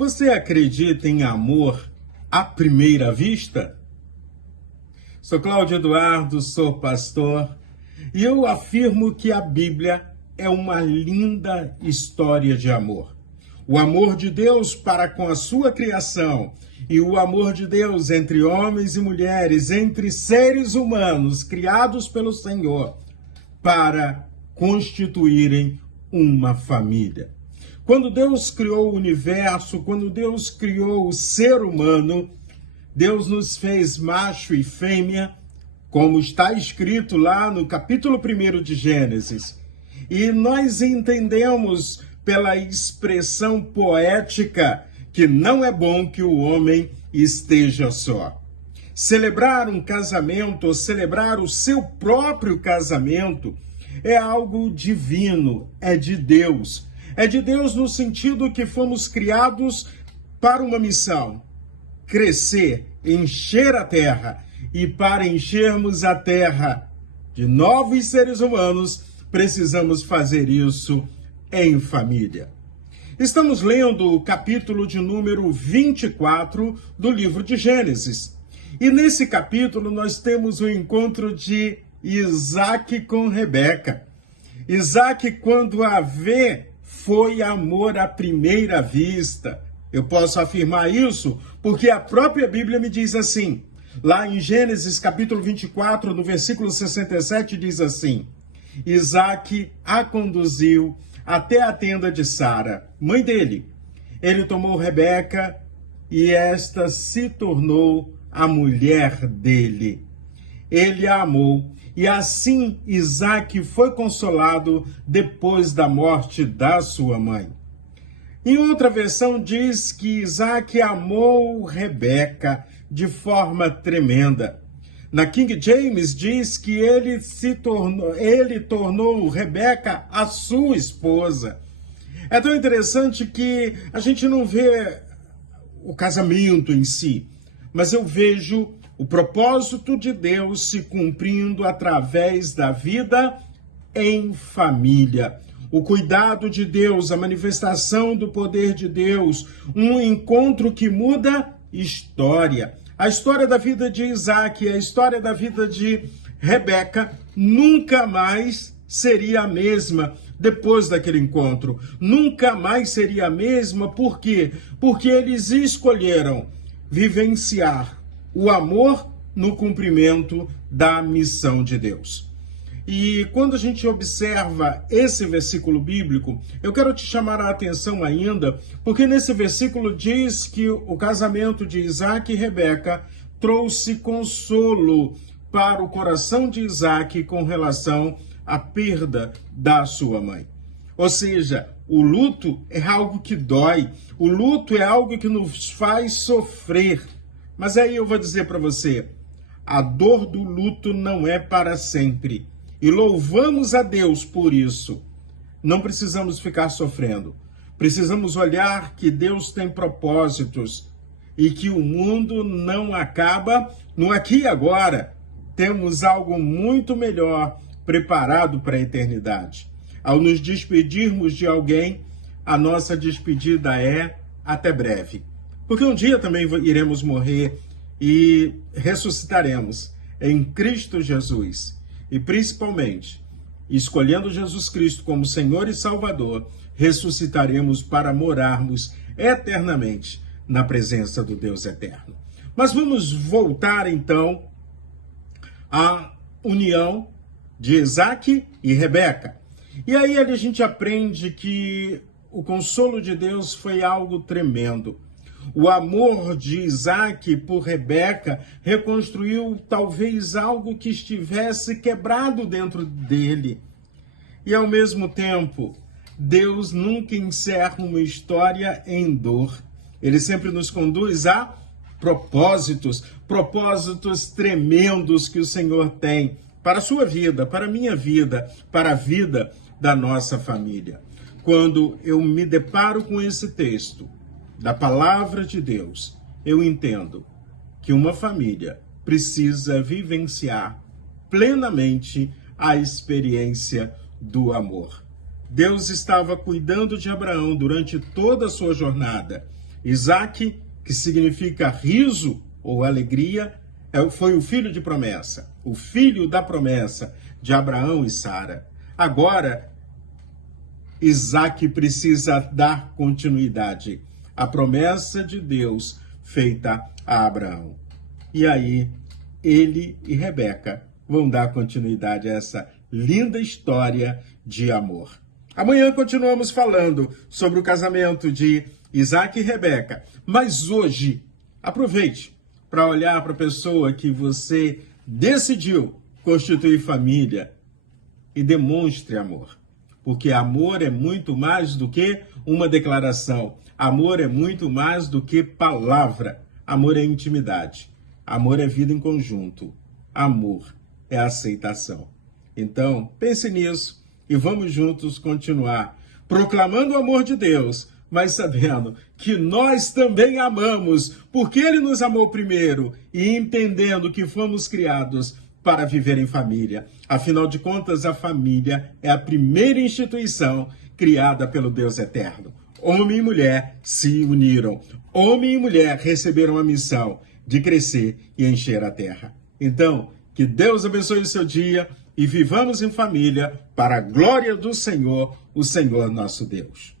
Você acredita em amor à primeira vista? Sou Cláudio Eduardo, sou pastor, e eu afirmo que a Bíblia é uma linda história de amor. O amor de Deus para com a sua criação e o amor de Deus entre homens e mulheres, entre seres humanos criados pelo Senhor para constituírem uma família. Quando Deus criou o universo, quando Deus criou o ser humano, Deus nos fez macho e fêmea, como está escrito lá no capítulo 1 de Gênesis. E nós entendemos pela expressão poética que não é bom que o homem esteja só. Celebrar um casamento, ou celebrar o seu próprio casamento, é algo divino, é de Deus. É de Deus no sentido que fomos criados para uma missão: crescer, encher a terra. E para enchermos a terra de novos seres humanos, precisamos fazer isso em família. Estamos lendo o capítulo de número 24 do livro de Gênesis. E nesse capítulo nós temos o encontro de Isaac com Rebeca. Isaac, quando a vê, foi amor à primeira vista. Eu posso afirmar isso porque a própria Bíblia me diz assim. Lá em Gênesis capítulo 24, no versículo 67, diz assim: Isaac a conduziu até a tenda de Sara, mãe dele. Ele tomou Rebeca e esta se tornou a mulher dele. Ele a amou e assim Isaac foi consolado depois da morte da sua mãe. Em outra versão diz que Isaac amou Rebeca de forma tremenda. Na King James diz que ele tornou Rebeca a sua esposa. É tão interessante que a gente não vê o casamento em si, mas eu vejo o propósito de Deus se cumprindo através da vida em família. O cuidado de Deus, a manifestação do poder de Deus, um encontro que muda história. A história da vida de Isaac, a história da vida de Rebeca nunca mais seria a mesma depois daquele encontro. Nunca mais seria a mesma, por quê? Porque eles escolheram vivenciar o amor no cumprimento da missão de Deus. E quando a gente observa esse versículo bíblico, eu quero te chamar a atenção ainda, porque nesse versículo diz que o casamento de Isaac e Rebeca trouxe consolo para o coração de Isaac com relação à perda da sua mãe. Ou seja, o luto é algo que dói, o luto é algo que nos faz sofrer. Mas aí eu vou dizer para você, a dor do luto não é para sempre. E louvamos a Deus por isso. Não precisamos ficar sofrendo. Precisamos olhar que Deus tem propósitos e que o mundo não acaba no aqui e agora. Temos algo muito melhor preparado para a eternidade. Ao nos despedirmos de alguém, a nossa despedida é até breve. Porque um dia também iremos morrer e ressuscitaremos em Cristo Jesus. E principalmente, escolhendo Jesus Cristo como Senhor e Salvador, ressuscitaremos para morarmos eternamente na presença do Deus eterno. Mas vamos voltar então à união de Isaac e Rebeca. E aí a gente aprende que o consolo de Deus foi algo tremendo. O amor de Isaac por Rebeca reconstruiu talvez algo que estivesse quebrado dentro dele. E ao mesmo tempo, Deus nunca encerra uma história em dor. Ele sempre nos conduz a propósitos tremendos que o Senhor tem para a sua vida, para a minha vida, para a vida da nossa família. Quando eu me deparo com esse texto da palavra de Deus, eu entendo que uma família precisa vivenciar plenamente a experiência do amor. Deus estava cuidando de Abraão durante toda a sua jornada. Isaac, que significa riso ou alegria, foi o filho de promessa, o filho da promessa de Abraão e Sara. Agora, Isaac precisa dar continuidade à promessa de Deus feita a Abraão. E aí, ele e Rebeca vão dar continuidade a essa linda história de amor. Amanhã continuamos falando sobre o casamento de Isaac e Rebeca. Mas hoje, aproveite para olhar para a pessoa que você decidiu constituir família e demonstre amor. Porque amor é muito mais do que uma declaração. Amor é muito mais do que palavra. Amor é intimidade. Amor é vida em conjunto. Amor é aceitação. Então, pense nisso e vamos juntos continuar proclamando o amor de Deus, mas sabendo que nós também amamos, porque Ele nos amou primeiro e entendendo que fomos criados para viver em família. Afinal de contas, a família é a primeira instituição criada pelo Deus eterno. Homem e mulher se uniram. Homem e mulher receberam a missão de crescer e encher a terra. Então, que Deus abençoe o seu dia e vivamos em família para a glória do Senhor, o Senhor nosso Deus.